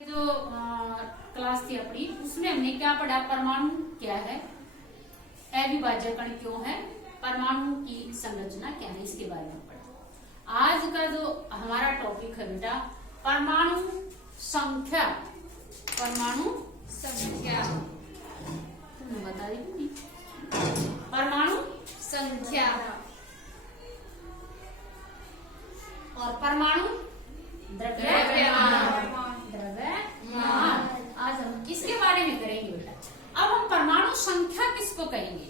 जो क्लास थी अपनी उसमें हमने क्या पढ़ा, परमाणु क्या है, अविभाज्य कण क्यों है, परमाणु की संरचना क्या है, इसके बारे में पढ़ा। आज का जो हमारा टॉपिक है बेटा परमाणु संख्या। परमाणु संख्या तुमने बता दी परमाणु संख्या और परमाणु द्रव्यमान। आज हम किसके बारे में करेंगे बेटा। अब हम परमाणु संख्या किसको कहेंगे,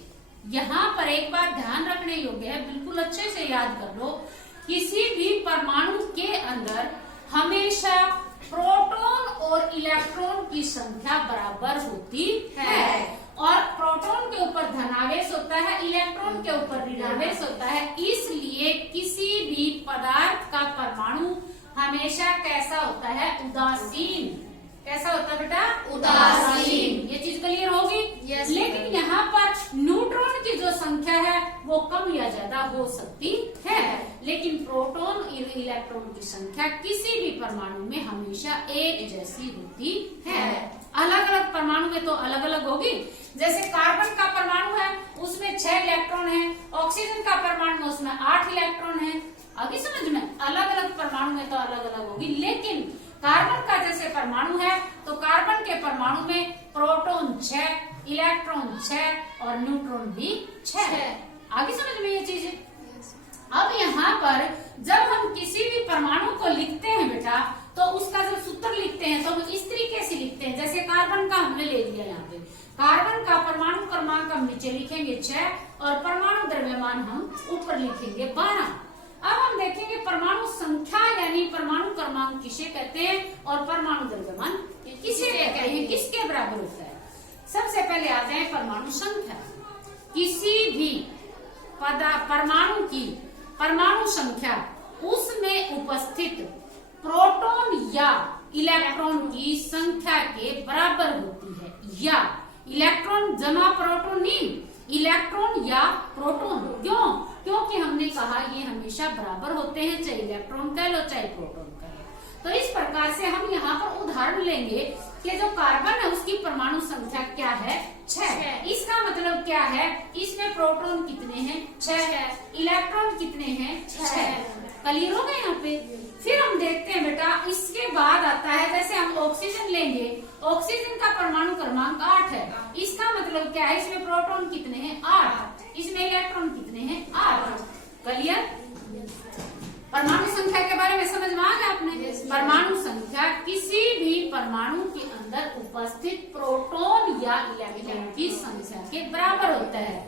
यहाँ पर एक बात ध्यान रखने योग्य है, बिल्कुल अच्छे से याद कर लो। किसी भी परमाणु के अंदर हमेशा प्रोटॉन और इलेक्ट्रॉन की संख्या बराबर होती है और प्रोटॉन के ऊपर धनावेश होता है, इलेक्ट्रॉन के ऊपर ऋणावेश होता है। इसलिए किसी भी पदार्थ का परमाणु हमेशा कैसा होता है, उदासीन। कैसा होता है बेटा, उदासीन। ये चीज क्लियर होगी। लेकिन यहाँ पर न्यूट्रॉन की जो संख्या है वो कम या ज्यादा हो सकती है, लेकिन प्रोटॉन और इलेक्ट्रॉन की संख्या किसी भी परमाणु में हमेशा एक जैसी होती है। अलग अलग परमाणु में तो अलग अलग होगी। जैसे कार्बन का परमाणु है उसमें 6 इलेक्ट्रॉन है, ऑक्सीजन का परमाणु है उसमें 8 इलेक्ट्रॉन है। अभी समझ में, अलग अलग परमाणु में तो अलग अलग होगी। लेकिन कार्बन का जैसे परमाणु है तो कार्बन के परमाणु में प्रोटॉन 6, इलेक्ट्रॉन 6 और न्यूट्रॉन भी 6। आगे समझ में ये चीजें। अब यहाँ पर जब हम किसी भी परमाणु को लिखते हैं बेटा तो उसका जब सूत्र लिखते हैं तो हम इस तरीके से लिखते हैं। जैसे कार्बन का हमने ले लिया, यहाँ पे कार्बन का परमाणु क्रमांक हम नीचे लिखेंगे 6 और परमाणु द्रव्यमान हम ऊपर लिखेंगे 12। अब हम देखेंगे परमाणु संख्या यानी परमाणु क्रमांक किसे कहते हैं और परमाणु द्रव्यमान किसे कहते हैं, किसके बराबर होता है। सबसे पहले आते हैं परमाणु संख्या। किसी भी परमाणु की परमाणु संख्या उसमें उपस्थित प्रोटॉन या इलेक्ट्रॉन की संख्या के बराबर होती है। या इलेक्ट्रॉन जमा प्रोटॉन नहीं, इलेक्ट्रॉन या प्रोटॉन। क्यों? क्योंकि हमने कहा ये हमेशा बराबर होते हैं, चाहे इलेक्ट्रॉन कह लो चाहे प्रोटॉन कह लो। तो इस प्रकार से हम यहाँ पर उदाहरण लेंगे कि जो कार्बन है उसकी परमाणु संख्या क्या है, 6। इसका मतलब क्या है, इसमें प्रोटॉन कितने हैं, 6। इलेक्ट्रॉन कितने हैं, 6। क्लियर हो गए यहाँ पे। फिर हम देखते हैं बेटा इसके बाद आता है, जैसे हम ऑक्सीजन लेंगे, ऑक्सीजन का परमाणु क्रमांक 8 है। इसका मतलब क्या है, इसमें प्रोटॉन कितने हैं, 8। इसमें इलेक्ट्रॉन कितने हैं, 8। क्लियर। परमाणु संख्या के बारे में समझ में आ गया आपने। परमाणु संख्या किसी भी परमाणु के अंदर उपस्थित प्रोटॉन या इलेक्ट्रॉन की संख्या के बराबर होता है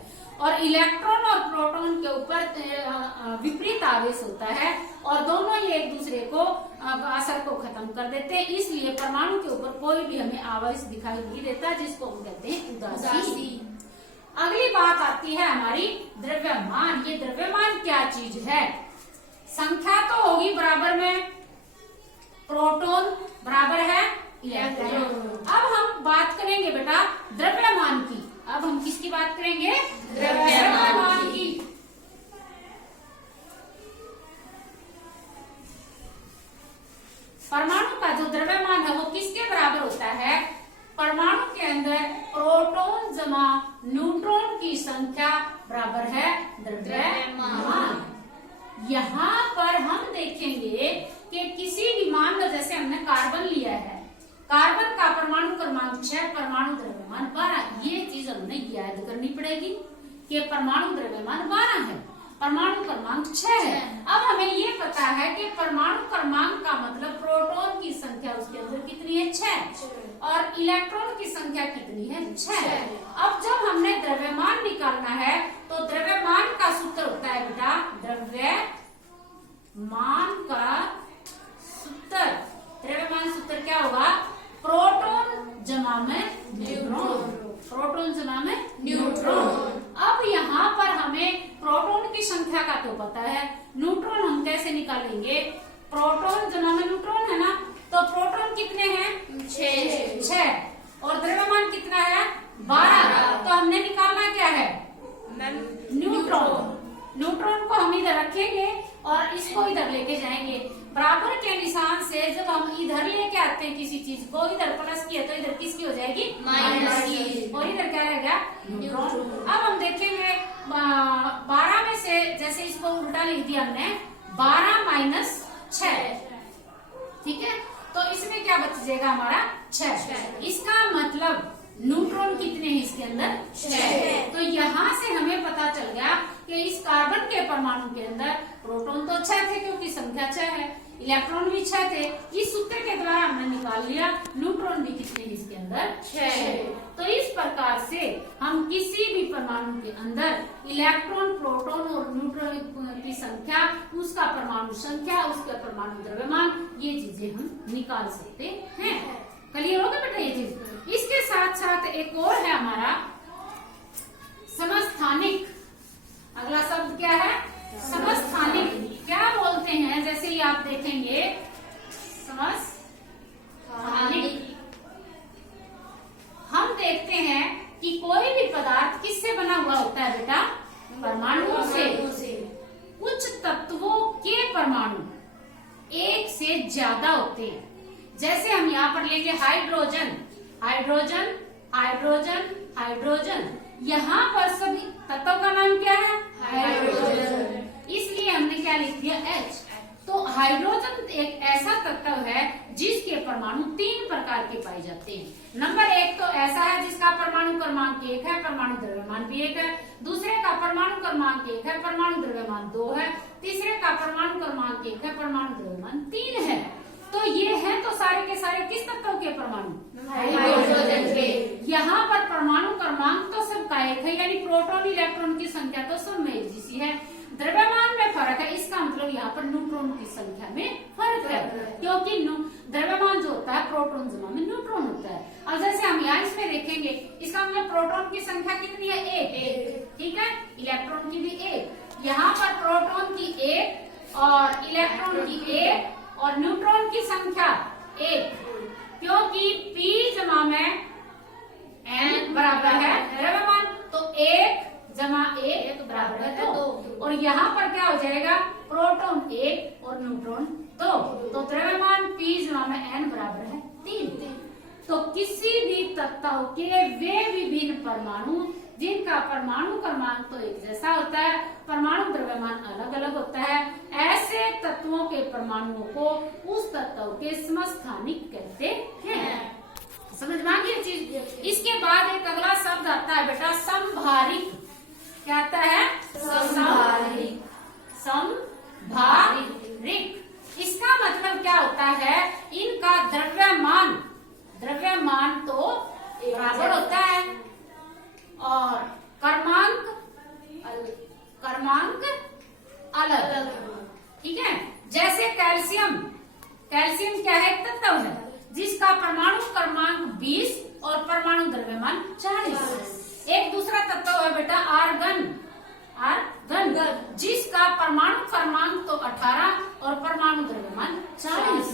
और इलेक्ट्रॉन और प्रोटॉन के ऊपर विपरीत आवेश होता है और दोनों ही एक दूसरे को असर को खत्म कर देते हैं। इसलिए परमाणु के ऊपर कोई भी हमें आवेश दिखाई नहीं देता, जिसको हम कहते हैं उदासीन। अगली बात आती है हमारी द्रव्यमान। ये द्रव्यमान क्या चीज है, संख्या तो होगी बराबर में, प्रोटॉन बराबर है इलेक्ट्रॉन। अब हम बात करेंगे बेटा द्रव्यमान की। अब हम किसकी बात करेंगे, द्रव्यमान की। परमाणु का जो द्रव्यमान है वो किसके बराबर होता है, परमाणु के अंदर प्रोटॉन जमा न्यूट्रॉन की संख्या बराबर है द्रव्यमान। यहाँ पर हम देखेंगे कि किसी भी, मान लो जैसे हमने कार्बन लिया है, कार्बन का परमाणु क्रमांक 6, परमाणु द्रव्यमान 12। ये चीज हमने याद करनी पड़ेगी कि परमाणु द्रव्यमान 12 है, परमाणु क्रमांक 6 है। अब हमें ये पता है कि परमाणु क्रमांक का मतलब प्रोटॉन की संख्या उसके अंदर कितनी है, 6 और इलेक्ट्रॉन की संख्या कितनी है, 6। अब जब हमने द्रव्यमान निकालना है तो द्रव्यमान का सूत्र होता है बेटा, द्रव्यमान का सूत्र, द्रव्यमान सूत्र क्या होगा, प्रोटॉन जमा में न्यूट्रॉन, प्रोटॉन जमा में न्यूट्रॉन। अब यहाँ पर हमें प्रोटॉन की संख्या का तो पता है, न्यूट्रॉन हम कैसे निकालेंगे, प्रोटॉन जमा में न्यूट्रॉन है ना, तो प्रोटॉन कितने हैं, 6 और द्रव्यमान कितना है, 12। तो हमने निकालना क्या है, न्यूट्रॉन। न्यूट्रॉन को हम इधर रखेंगे और इसको इधर लेके जाएंगे। बराबर के निशान से जब हम इधर लेके आते हैं किसी दो इधर प्लस की है तो इधर किसकी हो जाएगी, माइनस की। और इधर क्या रहेगा, न्यूट्रॉन। अब हम देखेंगे 12 में से, जैसे इसको उल्टा लिख दिया हमने, 12 माइनस 6, ठीक है, तो इसमें क्या बच जाएगा हमारा 6। इसका मतलब न्यूट्रॉन कितने हैं इसके अंदर, 6। तो यहाँ से हमें पता चल गया कि इस कार्बन के परमाणु के अंदर प्रोटॉन तो 6 थे क्योंकि संख्या 6 है, इलेक्ट्रॉन भी 6 थे। इस सूत्र के द्वारा हमने निकाल लिया न्यूट्रॉन भी कितने हैं इसके अंदर, 6। तो इस प्रकार से हम किसी भी परमाणु के अंदर इलेक्ट्रॉन, प्रोटॉन और न्यूट्रॉन की संख्या, उसका परमाणु संख्या, उसका परमाणु द्रव्यमान, ये चीजें हम निकाल सकते हैं। क्लियर होगा बेटा ये चीज। इसके साथ साथ एक और है हमारा समस्थानिक। अगला शब्द क्या है, समस्थानिक। क्या बोलते हैं, जैसे ही आप देखेंगे समस्थानिक, हम देखते हैं कि कोई भी पदार्थ किससे बना हुआ होता है बेटा, परमाणुओं से। कुछ तत्वों के परमाणु एक से ज्यादा होते हैं। जैसे हम यहाँ पर लेंगे हाइड्रोजन, हाइड्रोजन, हाइड्रोजन, हाइड्रोजन, यहाँ पर सभी तत्वों का नाम क्या है, हाइड्रोजन। इसलिए हमने क्या लिख दिया, H। तो हाइड्रोजन एक ऐसा तत्व है जिसके परमाणु 3 प्रकार के पाए जाते हैं। नंबर 1 तो ऐसा है जिसका परमाणु क्रमांक 1 है, परमाणु द्रव्यमान भी 1 है। दूसरे का परमाणु क्रमांक 1 है, परमाणु द्रव्यमान 2 है। तीसरे का परमाणु क्रमांक 1 है, परमाणु द्रव्यमान 3 है। तो ये हैं तो सारे के सारे किस तत्व के परमाणु, हाइड्रोजन के। यहाँ पर परमाणु क्रमांक तो सबका 1 है, यानी प्रोटॉन इलेक्ट्रॉन की संख्या तो सब में एक जैसी है। द्रव्यमान में फर्क है, इसका मतलब यहाँ पर न्यूट्रॉन की संख्या में फर्क है, क्योंकि द्रव्यमान जो होता है प्रोटॉन जमा में न्यूट्रॉन होता है। अब जैसे हम यहाँ इसमें देखेंगे, इसका मतलब प्रोटॉन की संख्या कितनी है, 1, ठीक है, इलेक्ट्रॉन की भी 1। यहाँ पर प्रोटॉन की 1 और इलेक्ट्रॉन की 1 और न्यूट्रॉन की संख्या 1, क्योंकि P जमा में N बराबर है द्रव्यमान, तो 1 जमा 1 बराबर है 2। और यहाँ पर क्या हो जाएगा, प्रोटॉन 1 और न्यूट्रॉन 2, तो द्रव्यमान P जमा में N बराबर है 3। तो किसी भी तत्व के वे विभिन्न परमाणु जिनका परमाणु क्रमांक तो एक जैसा होता है, परमाणु द्रव्यमान अलग अलग होता है, ऐसे तत्वों के परमाणुओं को उस तत्व के समस्थानिक कहते हैं। समझ में आ गई चीज। इसके बाद एक अगला शब्द आता है बेटा, समभारिक। क्या आता है, समभारिक। समभारिक, इसका मतलब क्या होता है, इनका द्रव्यमान, द्रव्यमान तो बराबर होता है और क्रमांक अलग, ठीक है। जैसे कैल्शियम, कैल्शियम क्या है, एक तत्व है जिसका परमाणु क्रमांक 20 और परमाणु द्रव्यमान 40। एक दूसरा तत्व है बेटा आर्गन, आर्गन जिसका परमाणु क्रमांक तो 18 और परमाणु द्रव्यमान 40।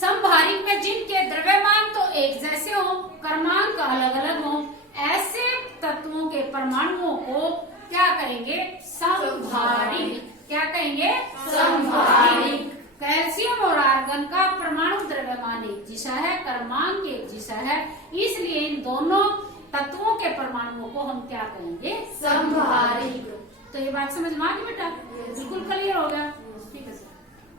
समभारिक में जिनके द्रव्यमान तो एक जैसे हो, क्रमांक अलग अलग हो, ऐसे तत्वों के परमाणुओं को क्या करेंगे, समभारिक। क्या कहेंगे, समभारिक। कैल्शियम और आर्गन का परमाणु द्रव्यमान एक जैसा है, क्रमांक एक जैसा है, इसलिए इन दोनों तत्वों के परमाणुओं को हम क्या कहेंगे, समभारिक। तो ये बात समझ में आ गई बेटा, बिल्कुल क्लियर हो गया।